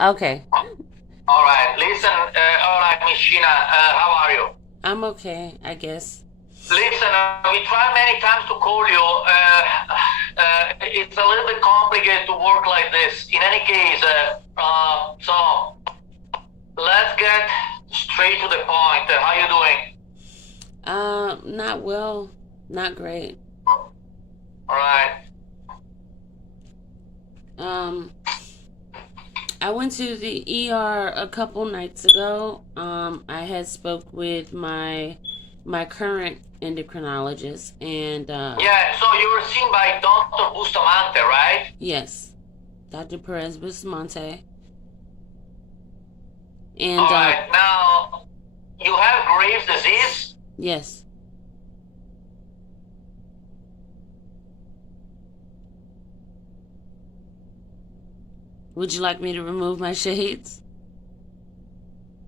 Okay. All right. Listen, all right, Miss Sheena, how are you? I'm okay, I guess. Listen, we tried many times to call you. It's a little bit complicated to work like this. In any case, so let's get straight to the point. How you doing? Not well, not great. All right. Um, I went to the ER a couple nights ago. I had spoke with my current endocrinologist, and Yeah, so you were seen by Dr. Bustamante, right? yes, Dr. Perez Bustamante, and All right. Now, you have Graves' disease? yes, would you like me to remove my shades?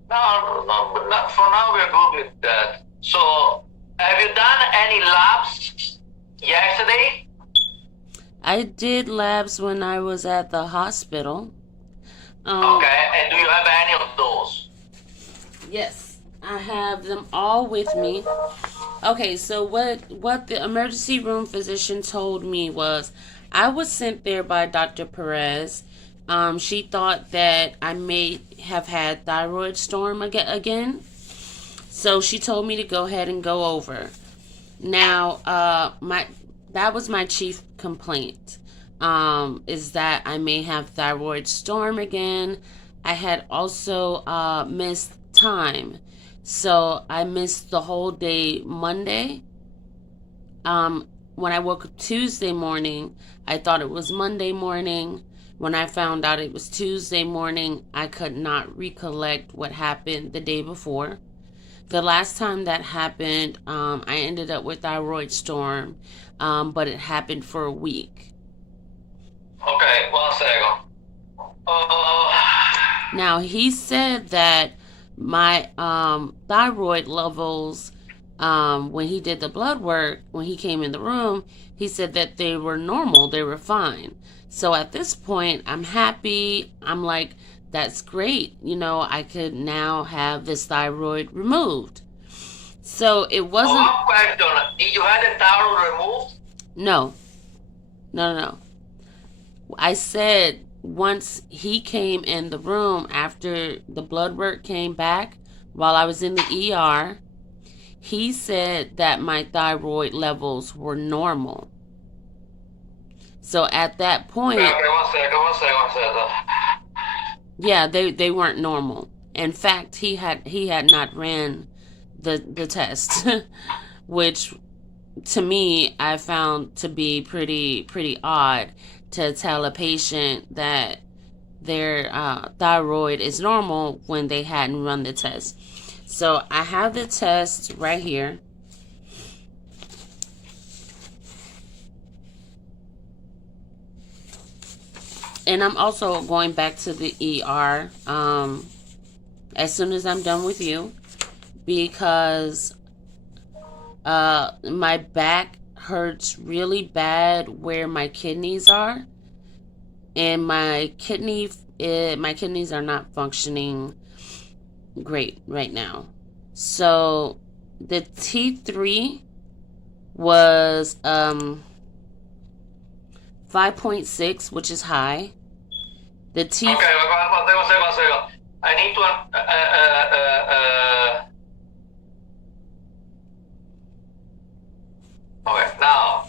No, no, but not, for now we're good with that. So, have you done any labs yesterday? I did labs when I was at the hospital. Um, Okay, and do you have any of those? yes, I have them all with me. Okay, so what the emergency room physician told me was I was sent there by Dr. Perez. She thought that I may have had thyroid storm again. So she told me to go ahead and go over. Now, my that was my chief complaint. Is that I may have thyroid storm again. I had also missed time. So I missed the whole day Monday. When I woke up Tuesday morning, I thought it was Monday morning. When I found out it was Tuesday morning, I could not recollect what happened the day before. The last time that happened, I ended up with thyroid storm, but it happened for a week. Okay, 1 second. Uh, Now, he said that my thyroid levels, when he did the blood work, when he came in the room, he said that they were normal, they were fine. So at this point, I'm happy. I'm like, that's great. I could now have this thyroid removed. So it wasn't, one question. Did you have the thyroid removed? no, no, no, no. I said once he came in the room after the blood work came back while I was in the ER, he said that my thyroid levels were normal. So at that Okay, point, okay, 1 second. yeah, they weren't normal. In fact, he had not ran the test, which to me I found to be pretty odd to tell a patient that their thyroid is normal when they hadn't run the test. So I have the test right here. And I'm also going back to the ER as soon as I'm done with you because my back hurts really bad where my kidneys are, and my kidneys are not functioning great right now. So the T3 was 5.6, which is high. The T Okay, 1 second. I need to. Okay, now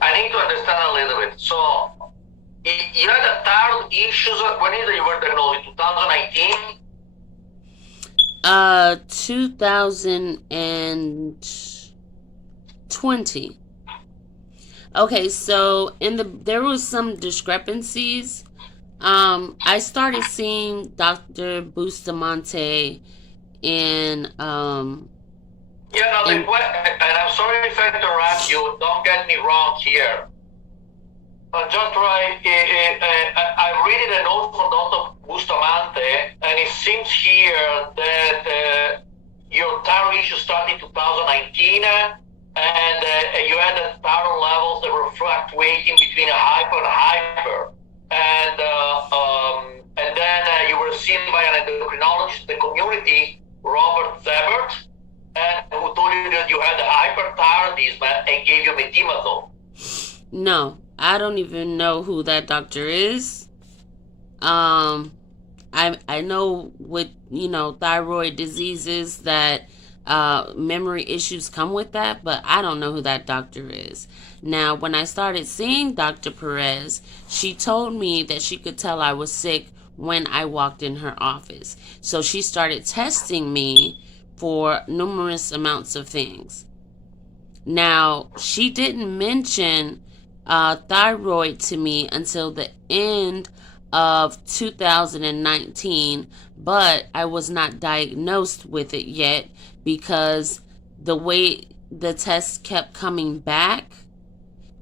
I need to understand a little bit. So, you had a thyroid issues when did you were diagnosed? In 2019? 2020. Okay, so there was some discrepancies. I started seeing Dr. Bustamante in Yeah, no, in and I'm sorry if I interrupt you. Don't get me wrong here. Just right, I'm reading a note from Dr. Bustamante, and it seems here that your thyroid issue started in 2019, and you had thyroid levels that were fluctuating between a hyper and hyper. And Hyperthyroidism and gave you methimazole? No, I don't even know who that doctor is. I know with, thyroid diseases that memory issues come with that, but I don't know who that doctor is. Now, when I started seeing Dr. Perez, she told me that she could tell I was sick when I walked in her office. So she started testing me for numerous amounts of things. Now, she didn't mention thyroid to me until the end of 2019, but I was not diagnosed with it yet because the way the tests kept coming back,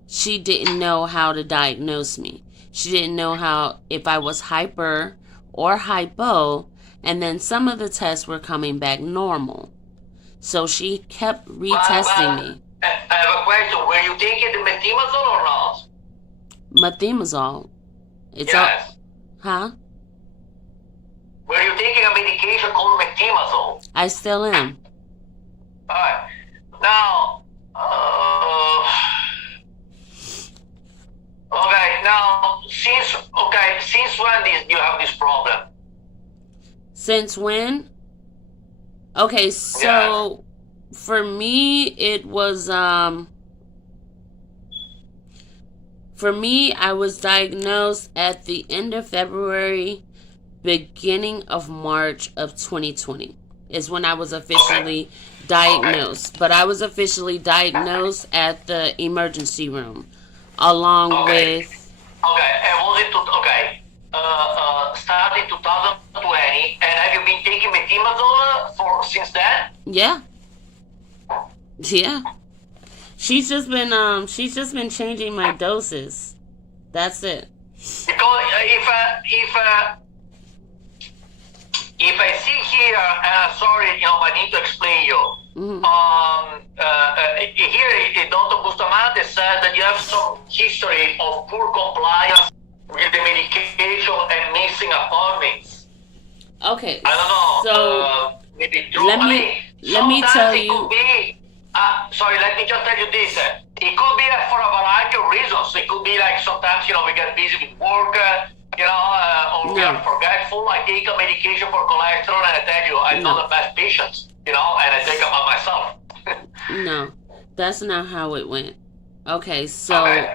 she didn't know how to diagnose me. She didn't know how, if I was hyper or hypo, and then some of the tests were coming back normal. So she kept retesting me. I have a question. Were you taking the methimazole or not? Methimazole. Yes. Huh? Were you taking a medication called methimazole? I still am. Alright. Now, since when do you have this problem? Since when? Okay, so for me, it was, for me, I was diagnosed at the end of February, beginning of March of 2020 is when I was officially diagnosed. But I was officially diagnosed at the emergency room, along with... and was it, started 2020, and have you been taking methimazole since then? Yeah. She's just been changing my doses. That's it. Because if I see here, sorry, I need to explain you. Here, Dr. Bustamante says that you have some history of poor compliance with the medication and missing appointments. Okay. I don't know. So maybe true. let me tell you. Could be, let me just tell you this. It could be for a variety of reasons. It could be like sometimes, we get busy with work, or we are forgetful. I take a medication for cholesterol, and I tell you, I know the best patients, and I take them on myself. No, that's not how it went. Okay, so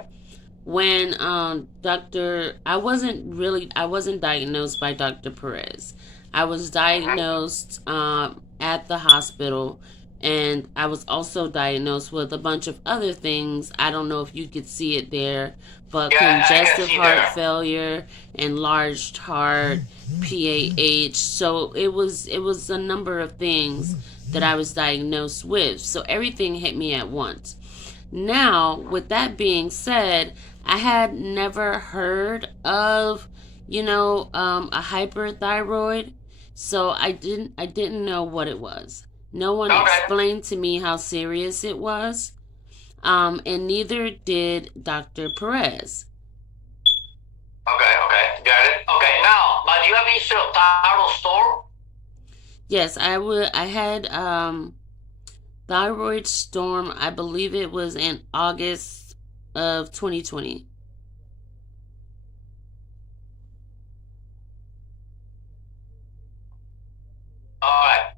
when I wasn't diagnosed by Dr. Perez. I was diagnosed at the hospital, and I was also diagnosed with a bunch of other things. I don't know if you could see it there, but congestive heart failure, enlarged heart, PAH. So it was a number of things that I was diagnosed with. So everything hit me at once. Now, with that being said, I had never heard of, a hyperthyroid. So I didn't know what it was. No one explained to me how serious it was. And neither did Dr. Perez. Okay, got it. Okay, now, but do you have history of thyroid storm? Yes, I had thyroid storm. I believe it was in August of 2020. Alright.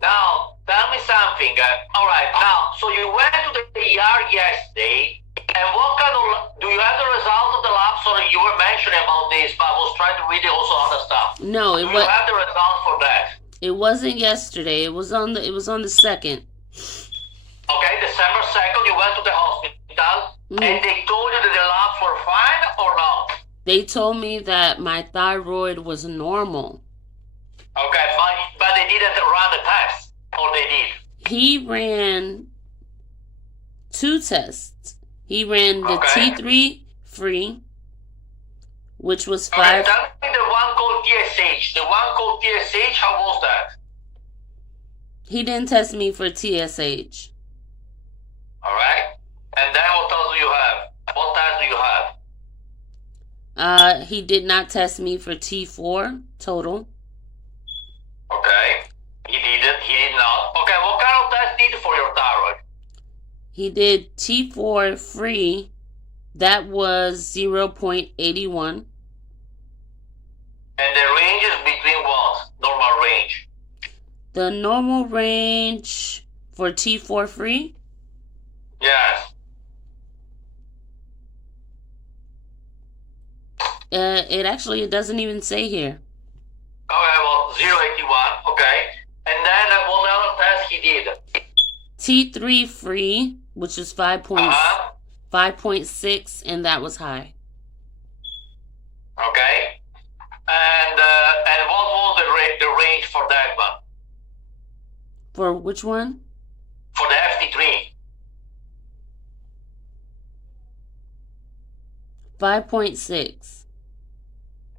Now, tell me something. Alright, now, so you went to the ER yesterday, and what kind of, do you have the result of the lab? Sorry, you were mentioning about this, but I was trying to read also other stuff. No, do you have the result for that? It wasn't yesterday. It was on the 2nd. Okay, December 2nd, you went to the hospital, and they told you that the labs were fine or not? They told me that my thyroid was normal. Okay, but they didn't run the test, or they did? He ran 2 tests. He ran the T3 free, which was 5. Tell me the one called TSH. The one called TSH, how was that? He didn't test me for TSH. Alright. And then what else do you have? What test do you have? He did not test me for T4 total. Okay. He did not. Okay, what kind of test did for your thyroid? He did T4 free. That was 0.81. And the range is between what? Normal range. The normal range for T4 free? Yes. It doesn't even say here. Okay, well, 0.81. Okay. And then what other test he did? T3 free, which is 5.6, and that was high. Okay. And what was the range for that one? For which one? For the FT3. 5.6.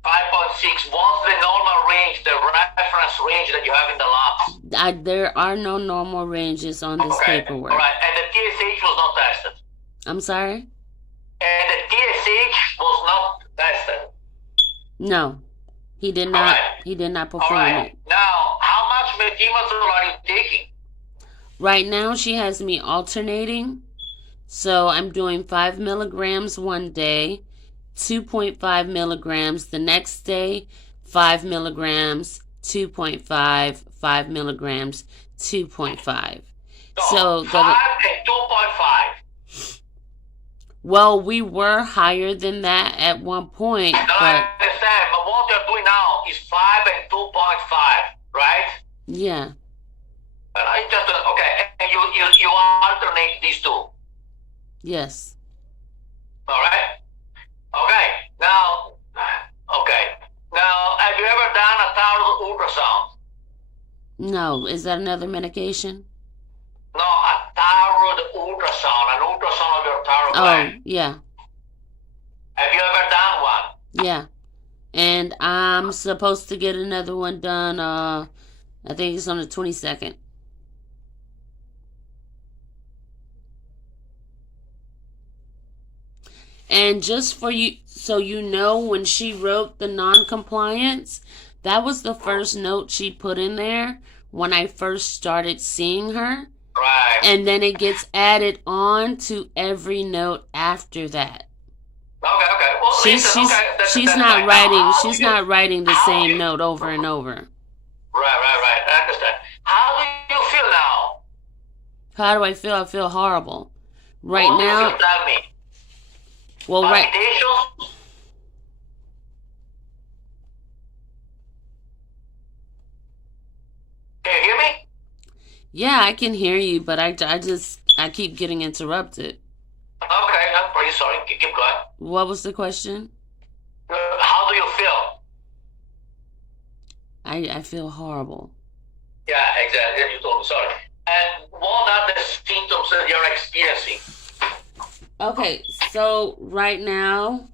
5.6. What's the normal range, the reference range that you have in the labs? There are no normal ranges on this paperwork. All right. And the TSH was not tested. I'm sorry? And the TSH was not tested. No. He did not. Right. He did not perform it. Now, how much methimazole are you taking? Right now, she has me alternating. So I'm doing 5 milligrams one day, 2.5 milligrams the next day, 5 milligrams, 2.5, 5 milligrams, 2.5. So 5 and 2.5. Well, we were higher than that at one point. No, I understand, but what you're doing now is 5 and 2.5, right? Yeah. I just okay, and you alternate these two. Yes. All right. Okay. Now, have you ever done a thyroid ultrasound? No. Is that another medication? No, a thyroid ultrasound, an ultrasound of your thyroid gland. Oh, yeah. Have you ever done one? Yeah. And I'm supposed to get another one done, I think it's on the 22nd. And just for you, so you know, when she wrote the non-compliance, that was the first note she put in there when I first started seeing her. Right. And then it gets added on to every note after that. Okay. Well, she's not writing. She's not writing the same note over and over. Right. I understand. How do you feel now? How do I feel? I feel horrible. Right what now. Do you tell me? Well, right. Can you hear me? Yeah, I can hear you, but I keep getting interrupted. Okay, I'm pretty sorry. Keep going. What was the question? How do you feel? I feel horrible. Yeah, exactly. You told me, sorry. And what are the symptoms that you're experiencing? Okay, so right now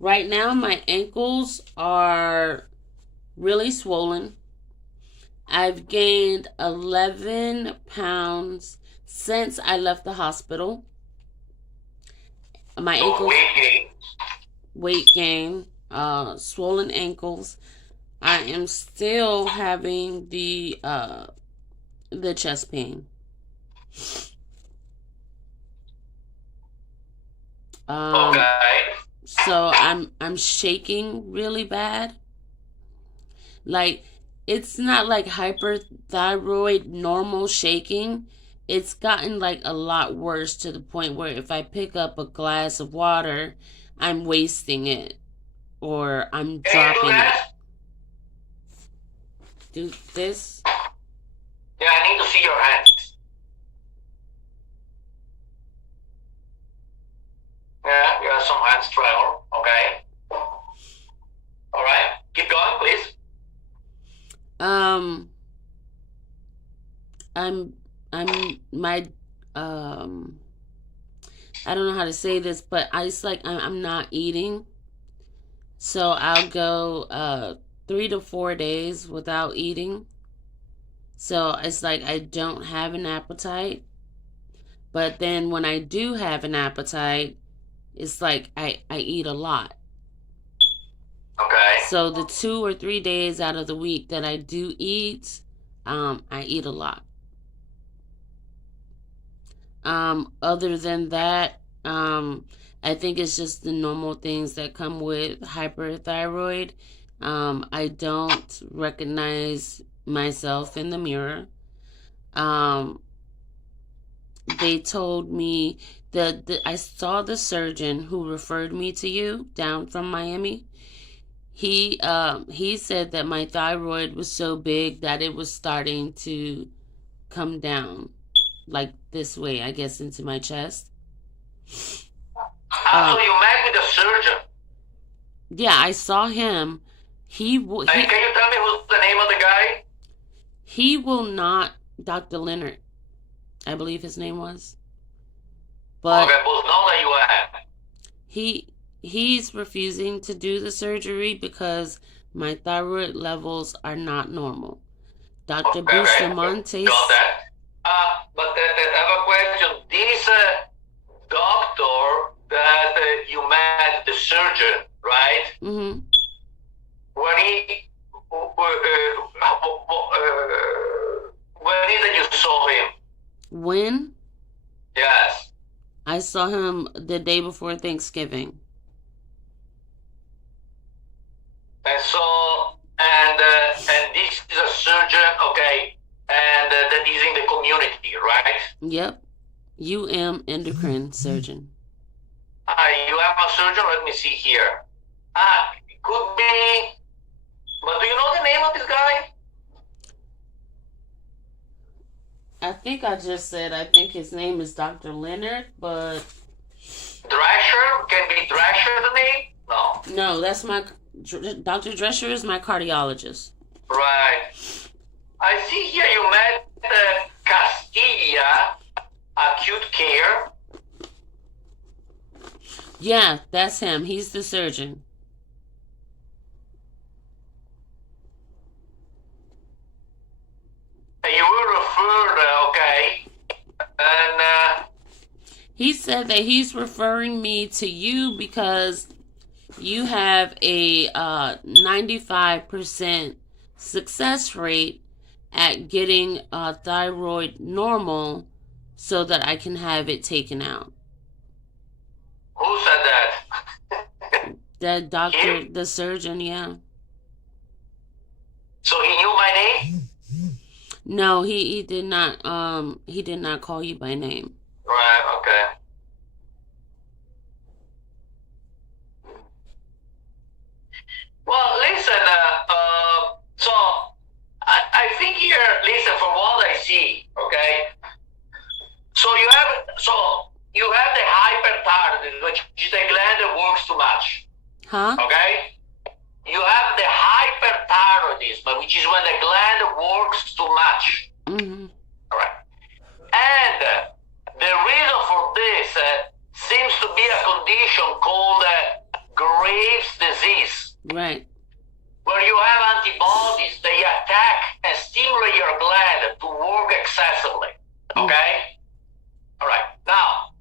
my ankles are really swollen. I've gained 11 pounds since I left the hospital. My ankles, weight gain, swollen ankles. I am still having the chest pain. Okay. So I'm shaking really bad. Like, it's not like hyperthyroid normal shaking. It's gotten like a lot worse to the point where if I pick up a glass of water, I'm wasting it or I'm dropping it. Do this? Yeah, I need to see your hands. Yeah, you have some hands tremor. Okay. All right. Keep going, please. I don't know how to say this, but I'm not eating. So I'll go 3 to 4 days without eating. So it's like I don't have an appetite. But then when I do have an appetite, it's like I eat a lot. Okay. So the 2 or 3 days out of the week that I do eat, I eat a lot. Other than that, I think it's just the normal things that come with hyperthyroid. I don't recognize myself in the mirror. Um, they told me that I saw the surgeon who referred me to you down from Miami. He said that my thyroid was so big that it was starting to come down like this way, I guess, into my chest. So you met with the surgeon? Yeah, I saw him. Can you tell me who's the name of the guy? He will not, Dr. Leonard, I believe his name was. But okay, well, now that you have. He's refusing to do the surgery because my thyroid levels are not normal. Dr. Bustamante. Got that. But I have a question. This doctor that you met, the surgeon, right? Mm-hmm. When is it you saw him? When? Yes. I saw him the day before Thanksgiving. And so, and this is a surgeon, okay, and that is in the community, right? Yep. Endocrine surgeon. You have a surgeon? Let me see here. Could be, but do you know the name of this guy? I think I just said I think his name is Dr. Leonard, but... Drescher? Can be Drescher the name? No. No, that's my... Dr. Drescher is my cardiologist. Right. I see here you met Castilla Acute Care. Yeah, that's him. He's the surgeon. And you were referred, okay. And he said that he's referring me to you because you have a 95% success rate at getting thyroid normal so that I can have it taken out. Who said that? That doctor, the surgeon, yeah. So he knew my name? No, he did not call you by name. Right, okay. Well, listen, so I think here, listen, from what I see, okay, so you have the hyperthyroidism, which is the gland that works too much. Huh? Okay? You have the hyperthyroidism, which is when the gland works too much. Mm-hmm. All right. And the reason for this seems to be a condition called Graves' disease. Right. Where you have antibodies, they attack and stimulate your gland to work excessively. Okay? All right. Now,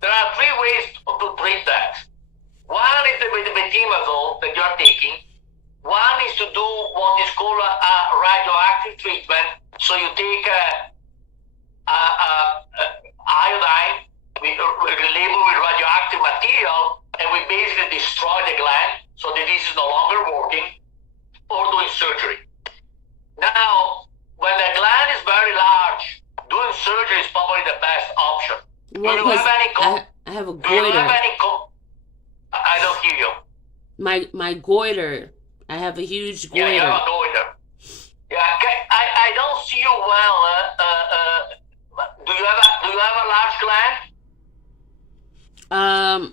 there are three ways to treat that. One is with the methimazole that you're taking. One is to do what is called a radioactive treatment. So you take iodine, we label with radioactive material, and we basically destroy the gland so that this is no longer working, or doing surgery. Now, when the gland is very large, doing surgery is probably the best option. Well, do you have any I have a Do you goiter. have any I don't hear you. My goiter. I have a huge goiter. Yeah, you have a goiter. Yeah, I don't see you well. Do you have a large gland?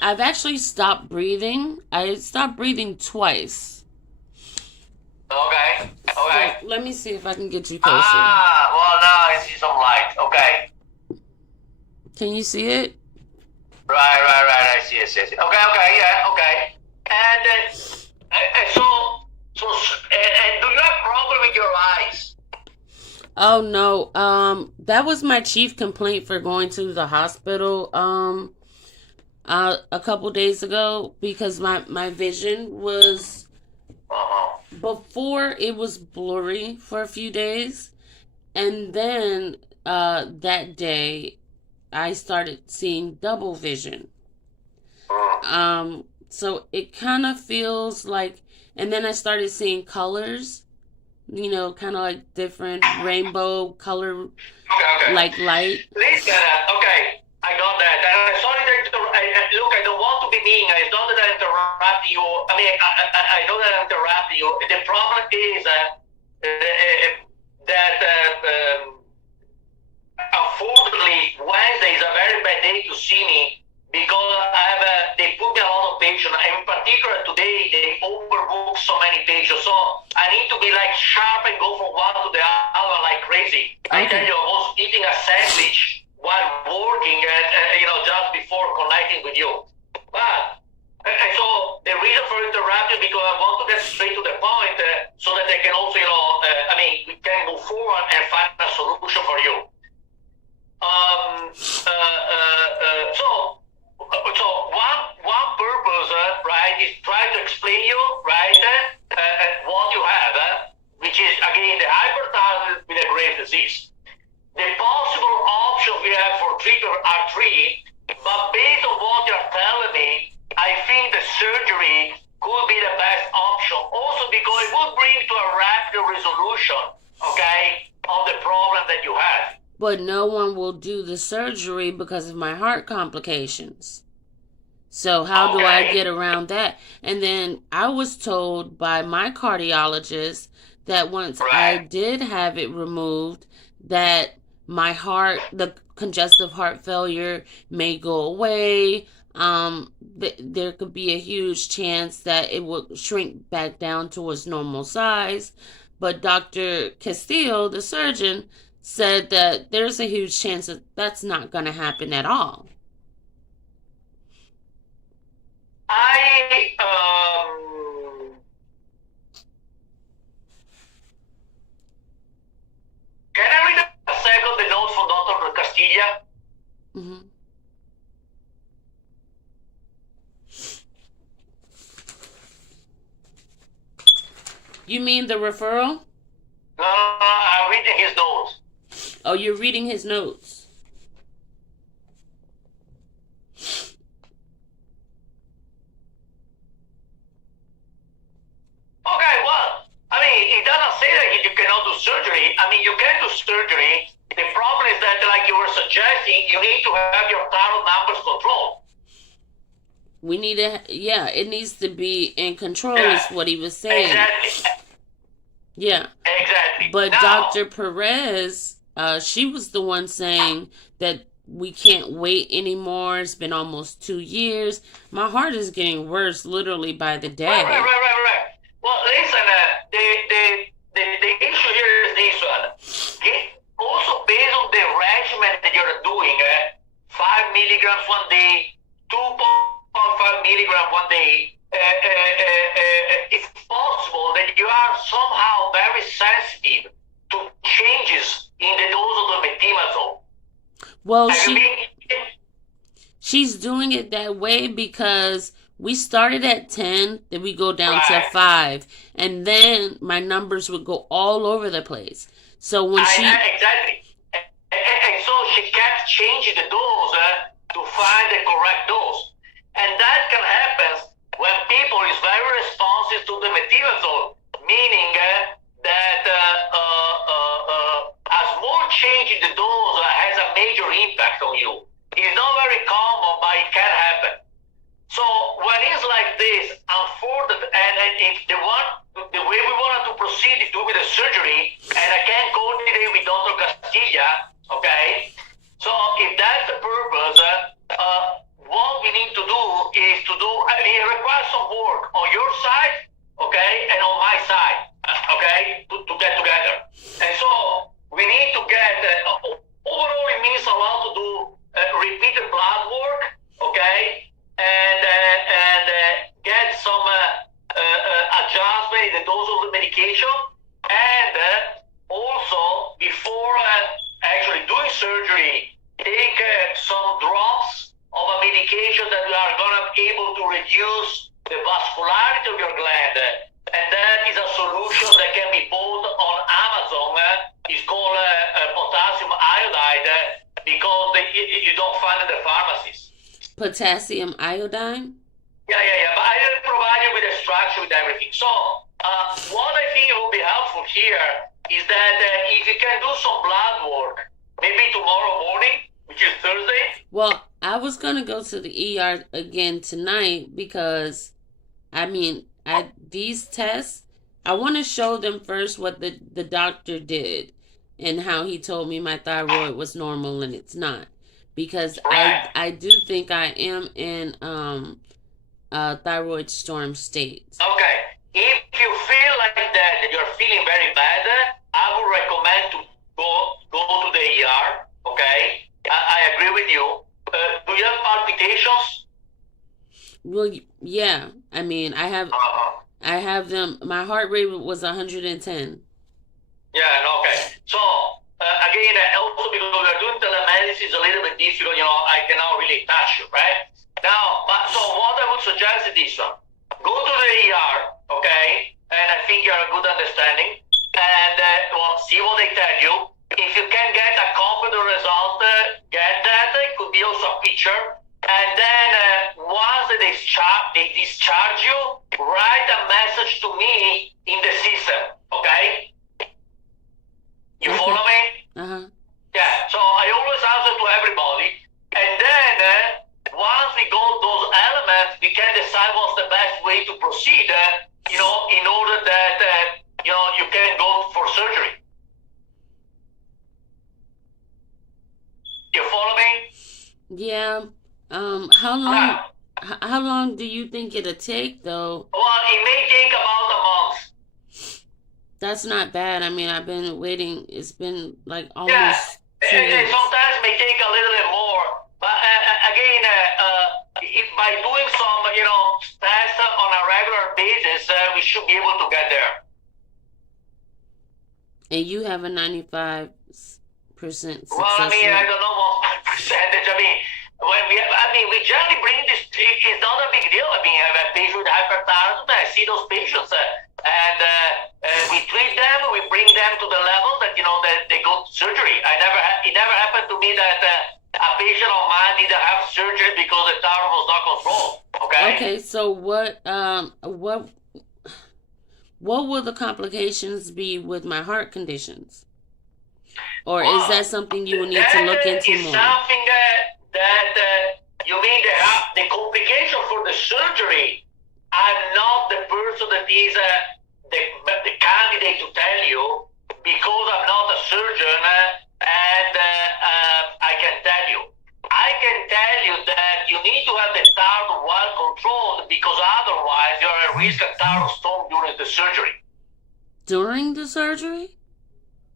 I've actually stopped breathing. I stopped breathing twice. Okay. Okay. So, let me see if I can get you closer. Well, now I see some light. Okay. Can you see it? Right. I see it. Okay, yeah, okay. And so, do you have problem with your eyes? Oh no. That was my chief complaint for going to the hospital a couple days ago because my vision was before it was blurry for a few days, and then that day, I started seeing double vision. So it kind of feels like, and then I started seeing colors, kind of like different rainbow color, Okay. like light. Listen, okay, I got that. Sorry that look, I don't want to be mean. It's not that I interrupt you. I mean, I know that I interrupt you. The problem is that unfortunately Wednesday is a very bad day to see me because they put me a lot of patients. In particular today, they overbook so many patients. So I need to be like sharp and go from one to the other like crazy. I tell you, I was eating a sandwich while working, just before connecting with you. But and so the reason for interrupting because I want to get straight to the point, so that I can also, we can move forward and find a solution for you. So one purpose, right, is try to explain you, right, what you have, which is again the hyperthyroidism with a grave disease. The possible options we have for treatment are three, but based on what you're telling me, I think the surgery could be the best option. Also because it would bring to a rapid resolution, okay, of the problem that you have. But no one will do the surgery because of my heart complications. So how do I get around that? And then I was told by my cardiologist that once I did have it removed, that my heart, the congestive heart failure may go away. There could be a huge chance that it will shrink back down to its normal size. But Dr. Castillo, the surgeon, said that there's a huge chance that that's not going to happen at all. Can I read a second the notes from Dr. Castilla? Mm-hmm. You mean the referral? No, I'm reading his notes. Oh, you're reading his notes. Okay, well, I mean, it doesn't say that you cannot do surgery. I mean, you can do surgery. The problem is that, like you were suggesting, you need to have your thyroid numbers controlled. We need to, it needs to be in control, is what he was saying. Exactly. Yeah. Exactly. But now, Dr. Perez, she was the one saying that we can't wait anymore. It's been almost 2 years. My heart is getting worse literally by the day. Right. Well, listen, the issue here is this one. Also, based on the regimen that you're doing, 5 milligrams one day, 2.5 milligrams one day, it's possible that you are somehow very sensitive to changes in the dose of the methimazole. Well, she's doing it that way because we started at 10, then we go down to 5, and then my numbers would go all over the place. So when exactly, and so she kept changing the dose to find the correct dose, and that can happen when people is very responsive to the methimazole, meaning that a small change in the dose has a major impact on you. It's not very common, but it can happen. So when it's like this, unfortunately, and if the way we wanted to proceed is to do with the surgery, and I can coordinate with Dr. Castilla, okay? So if that's the purpose, what we need to do is to do, it requires some work on your side, okay, and on my side, okay, to get together. And so we need to get, overall it means a lot to do repeated blood work, okay, and get some adjustment in the dose of the medication, and also before actually doing surgery, take some drops of a medication that we are going to be able to reduce the vascularity of your gland, and that is a solution that can be bought on Amazon. It's called potassium iodide. find in the pharmacies. Potassium iodine? Yeah. But I will provide you with a structure with everything. So what I think will be helpful here is that if you can do some blood work, maybe tomorrow morning, which is Thursday. Well, I was going to go to the ER again tonight because, these tests, I want to show them first what the doctor did and how he told me my thyroid was normal and it's not. Because I do think I am in thyroid storm state. Okay. If you feel like that you're feeling very bad, I would recommend to go to the ER. Okay. I agree with you. Do you have palpitations? Well, yeah. I have them. My heart rate was 110. Yeah. Okay. So again, also because we are doing telemedicine, it's a little bit difficult. I cannot really touch you, right? Now, so what I would suggest is this one: go to the ER, okay? And I think you have a good understanding. And see what they tell you. If you can get a copy of the result, get that. It could be also a picture. And then once they discharge you, write a message to me in the system, okay? You follow me? Uh-huh. Yeah, so I always answer to everybody. And then once we got those elements, we can decide what's the best way to proceed, in order that, you can go for surgery. You follow me? Yeah. How long do you think it'll take though? Well, it may take about a month. That's not bad. I've been waiting. It's been like almost 2 and weeks. sometimes it may take a little bit more. But again, if by doing some, tests on a regular basis, we should be able to get there. And you have a 95% success Well, I rate. don't know what percentage. We generally bring this. It's not a big deal. I have a patient with hyperthyroidism. I see those patients, and we treat them. We bring them to the level that that they go to surgery. It never happened to me that a patient of mine didn't have surgery because the thyroid was not controlled. Okay. Okay. So what will the complications be with my heart conditions? Or is that something you will need to look into is more? Something that you mean the complication for the surgery. I'm not the person that is the candidate to tell you because I'm not a surgeon, and I can tell you. I can tell you that you need to have the thyroid well controlled because otherwise you're at risk of thyroid storm during the surgery. During the surgery?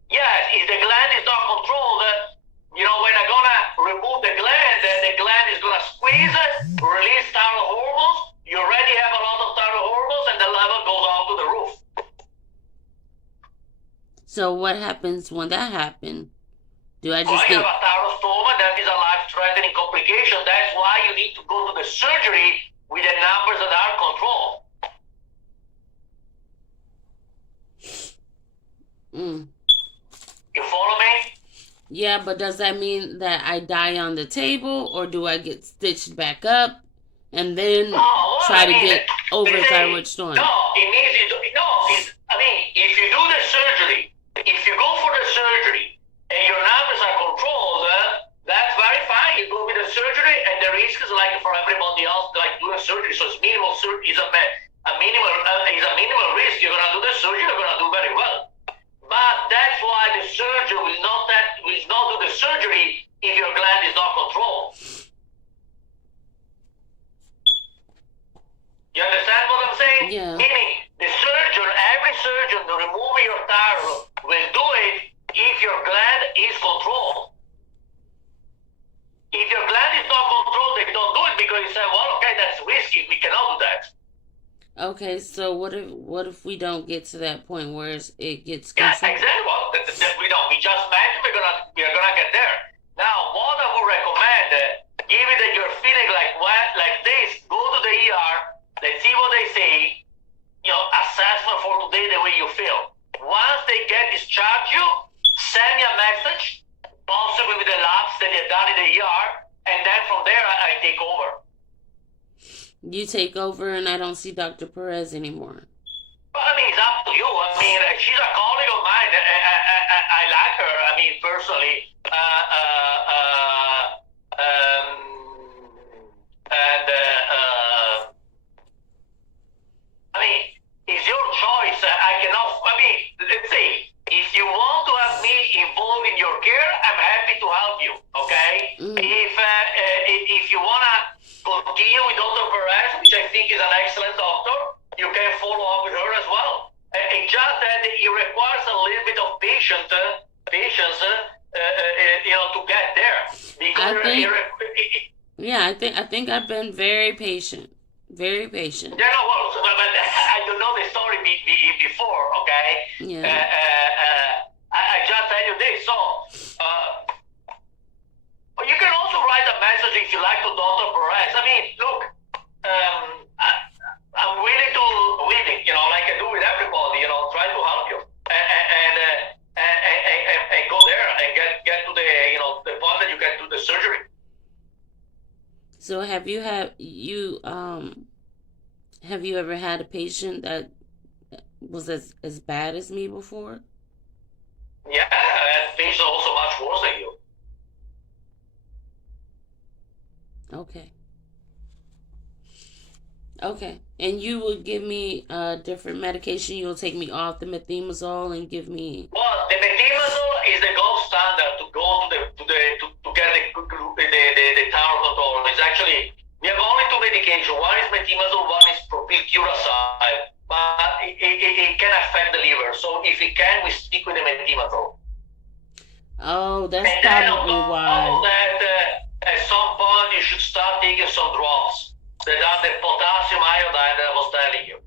Yes, if the gland is not controlled, when I'm gonna remove the gland is gonna squeeze, release thyroid hormones. You already have a lot of thyroid hormones, and the level goes out to the roof. So what happens when that happens? Do I just You get... have a thyroidostoma, that is a life-threatening complication. That's why you need to go to the surgery with the numbers that are controlled. You follow me? Yeah, but does that mean that I die on the table, or do I get stitched back up and then try to get over thyroid storm? No, it means if you do the surgery, if you go for the surgery and your numbers are controlled, that's very fine. You go with the surgery, and the risk is like for everybody else, like doing surgery. So it's minimal. Is a minimal risk. You're gonna do the surgery. You're gonna do very well. But that's why the surgeon will not do the surgery if your gland is not controlled. You understand what I'm saying? Yeah. Meaning, every surgeon removing your thyroid will do it if your gland is controlled. If your gland is not controlled, they don't do it because you say, well, okay, that's risky. We cannot do that. Okay, so what if we don't get to that point where it gets Yeah, controlled? exactly. Well, we just mentioned we're gonna get there. Now, what I would recommend, given that you're feeling like this, go to the ER. Let's see what they say. Assessment for today the way you feel. Once they get discharged, you send me a message, possibly with the labs that you've done in the ER, and then You take over and I don't see Dr. Perez anymore. Well, I mean, it's up to you. I mean, she's a colleague of mine. I like her. I mean, personally. And I mean, it's your choice. I cannot. I mean, let's see. If you want to have me involved in your care, I'm happy to help you. Okay. If you wanna continue with Dr. Perez, which I think is an excellent doctor, you can follow up with her as well. It's just that it requires a little bit of patience, to get there. Because I think I've been very patient. Very patient. Yeah, no, well, but I don't know the story before, okay? Yeah. I just tell you this. So, you can also write a message if you like to Dr. Perez. I mean, look, I'm willing, like I do with everybody, try to help you. And go there and get to the point that you can do the surgery. So have you ever had a patient that was as bad as me before? Yeah, and patients also much worse than you. Okay. And you will give me different medication. You will take me off the methimazole and give me. Well, the methimazole is the gold standard to go to get the tower control. It's actually we have only two medications. One is methimazole, one is propylcuracil. But it can affect the liver. So if it can, we stick with the methimazole. Oh, that's probably why. At some point, you should start taking some drops. That are the potassium iodine that I was telling you.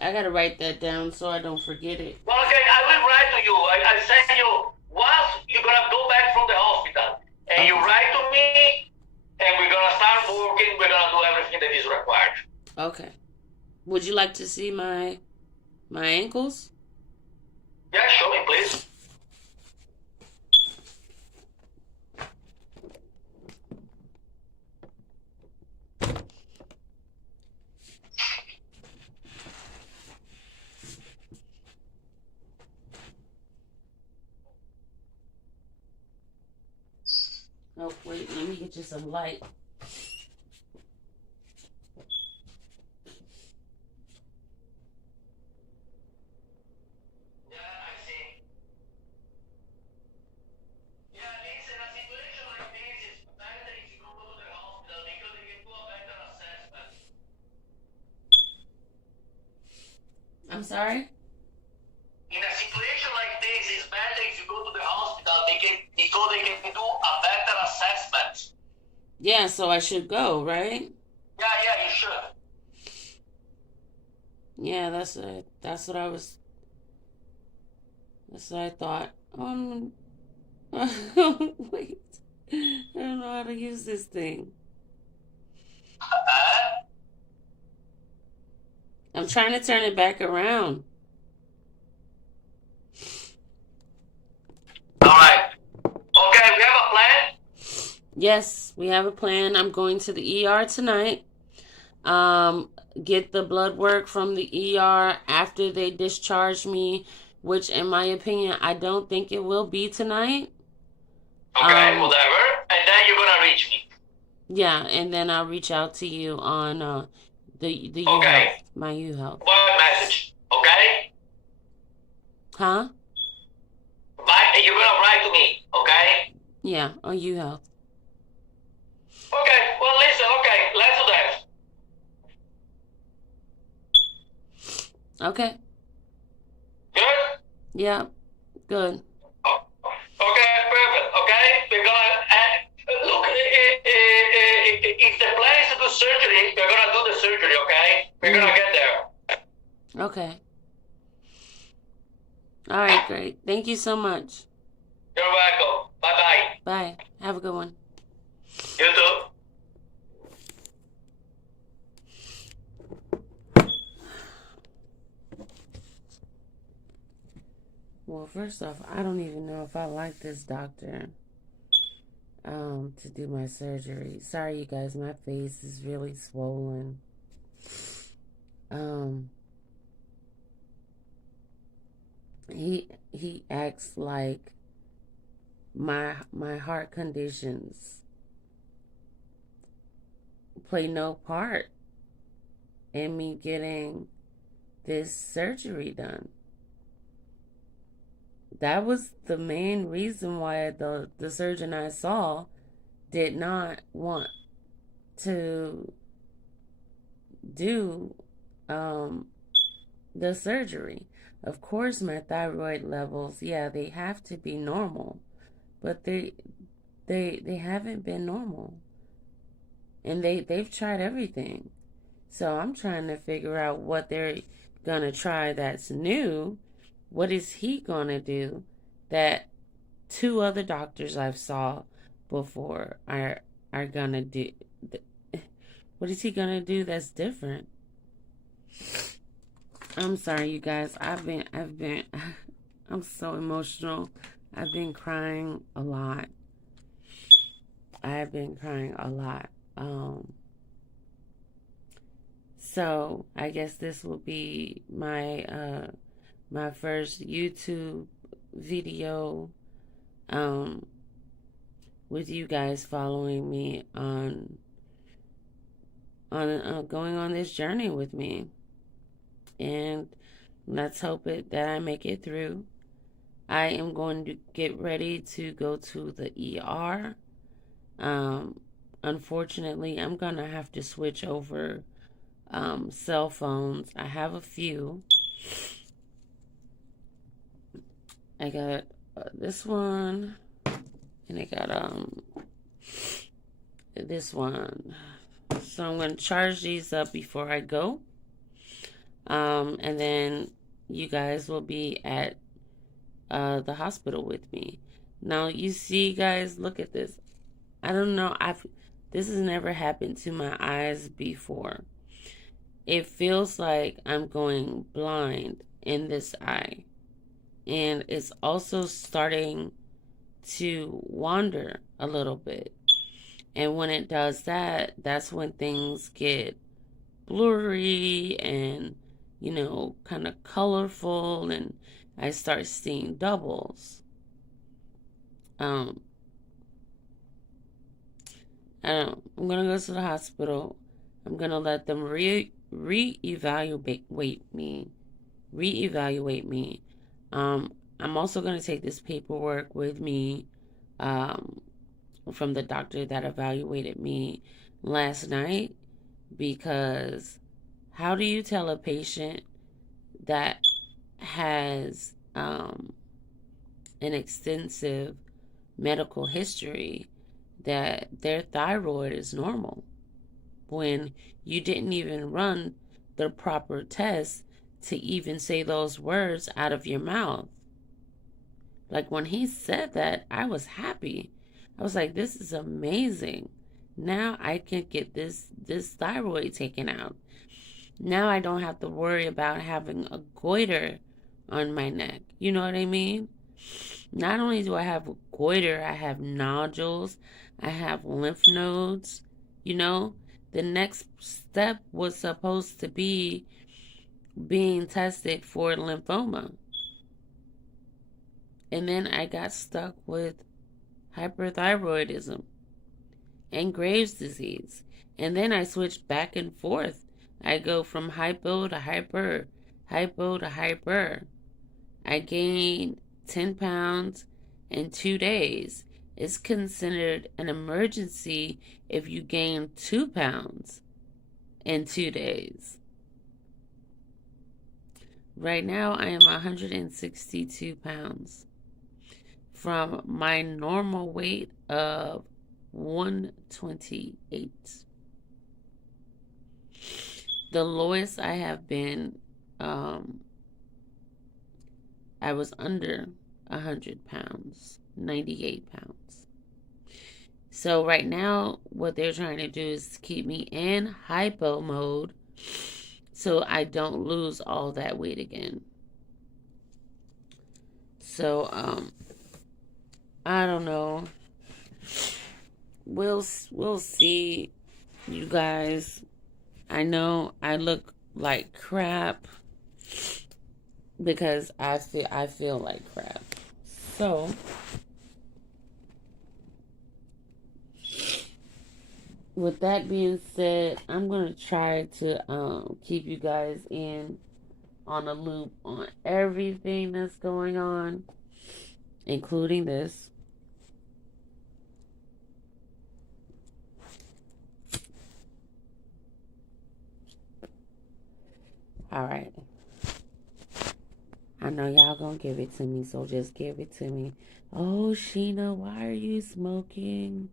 I gotta write that down so I don't forget it. Well, okay, I will write to you. I send you once you're gonna go back from the hospital, and you write to me, and we're gonna start working. We're gonna do everything that is required. Okay. Would you like to see my ankles? Yeah, show me, please. Oh, wait, let me get you some light. I'm sorry? In a situation like this, it's better if you go to the hospital because they can do a better assessment. Yeah, so I should go, right? Yeah, you should. Yeah, that's what I thought. Wait. I don't know how to use this thing. I'm trying to turn it back around. All right. Okay, we have a plan? Yes, we have a plan. I'm going to the ER tonight. Get the blood work from the ER after they discharge me, which in my opinion, I don't think it will be tonight. Okay, whatever. And then you're going to reach me. Yeah, and then I'll reach out to you on the okay. My UHealth. One message, okay? Huh? You're going to write to me, okay? Yeah, on UHealth. Okay, well, listen, okay, let's do that. Okay. Good? Yeah, good. Oh, okay, perfect, okay? We're going to, look, if the plan is to do surgery, we're going to do the surgery, okay? We're going to get there. Okay. All right, great. Thank you so much. You're welcome. Bye-bye. Bye. Have a good one. You too. Well, first off, I don't even know if I like this doctor. to do my surgery. Sorry, you guys, my face is really swollen. Um, he acts like my heart conditions play no part in me getting this surgery done. That was the main reason why the surgeon I saw did not want to do um, the surgery. Of course, my thyroid levels, yeah, they have to be normal, but they haven't been normal, and they've tried everything. So I'm trying to figure out what they're gonna try that's new. What is he gonna do that two other doctors I've saw before are gonna do? What is he gonna do that's different? I'm sorry, you guys. I'm so emotional. I've been crying a lot. I've been crying a lot. So I guess this will be my first YouTube video with you guys following me on going on this journey with me, and let's hope that I make it through. I am going to get ready to go to the ER. Unfortunately, I'm gonna have to switch over cell phones. I have a few. I got this one, and I got this one. So I'm going to charge these up before I go. And then you guys will be at the hospital with me. Now, you see, guys, look at this. I don't know. This has never happened to my eyes before. It feels like I'm going blind in this eye. And it's also starting to wander a little bit. And when it does that, that's when things get blurry and, kind of colorful, and I start seeing doubles. I don't know. I'm going to go to the hospital. I'm going to let them reevaluate me. I'm also going to take this paperwork with me from the doctor that evaluated me last night, because how do you tell a patient that has an extensive medical history that their thyroid is normal when you didn't even run the proper test to even say those words out of your mouth? Like, when he said that, I was happy. I was like, this is amazing. Now I can get this thyroid taken out. Now I don't have to worry about having a goiter on my neck. You know what I mean? Not only do I have a goiter, I have nodules, I have lymph nodes. The next step was supposed to be being tested for lymphoma. And then I got stuck with hyperthyroidism and Graves' disease. And then I switched back and forth. I go from hypo to hyper, hypo to hyper. I gained 10 pounds in 2 days. It's considered an emergency if you gain 2 pounds in 2 days. Right now, I am 162 pounds from my normal weight of 128. The lowest I have been, I was under 100 pounds, 98 pounds. So right now, what they're trying to do is keep me in hypo mode so I don't lose all that weight again. So, I don't know. we'll see, you guys. I know I look like crap because I feel like crap. So with that being said, I'm gonna try to keep you guys on a loop on everything that's going on, including this. All right. I know y'all gonna give it to me, so just give it to me. Oh, Sheena, why are you smoking?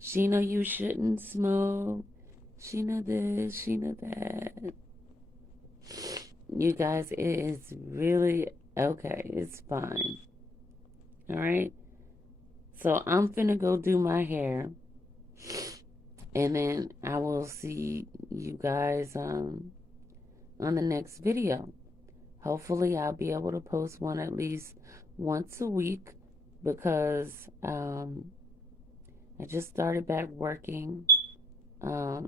Sheena, you shouldn't smoke. Sheena this, Sheena that. You guys, it is really okay. It's fine. All right. So I'm finna go do my hair, and then I will see you guys on the next video. Hopefully, I'll be able to post one at least once a week because I just started back working a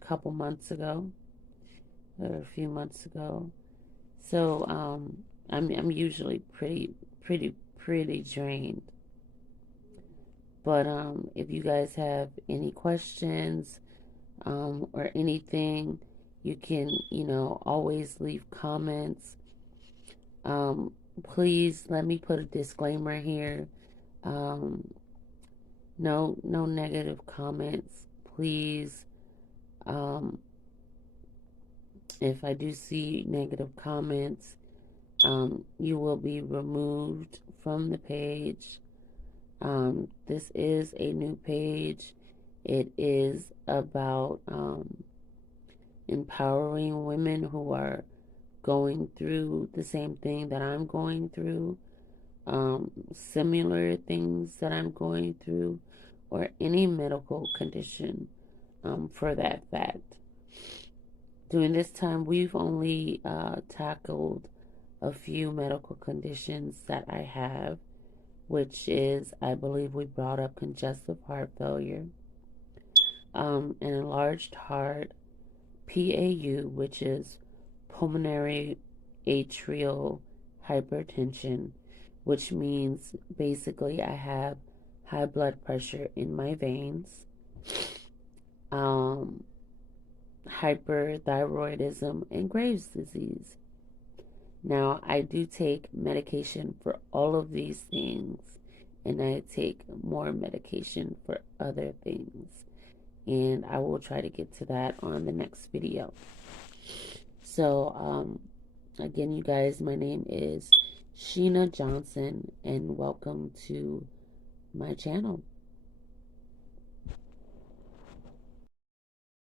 couple months ago or a few months ago. So I'm usually pretty drained. But if you guys have any questions or anything, you can, always leave comments. Please let me put a disclaimer here. No negative comments, please. If I do see negative comments, you will be removed from the page. This is a new page. It is about empowering women who are going through the same thing that I'm going through, similar things that I'm going through, or any medical condition for that fact. During this time, we've only tackled a few medical conditions that I have, which is, I believe we brought up congestive heart failure, an enlarged heart, PAU, which is pulmonary atrial hypertension, which means basically I have high blood pressure in my veins, hyperthyroidism, and Graves' disease. Now, I do take medication for all of these things, and I take more medication for other things. And I will try to get to that on the next video. So, again, you guys, my name is Sheena Johnson, and welcome to my channel.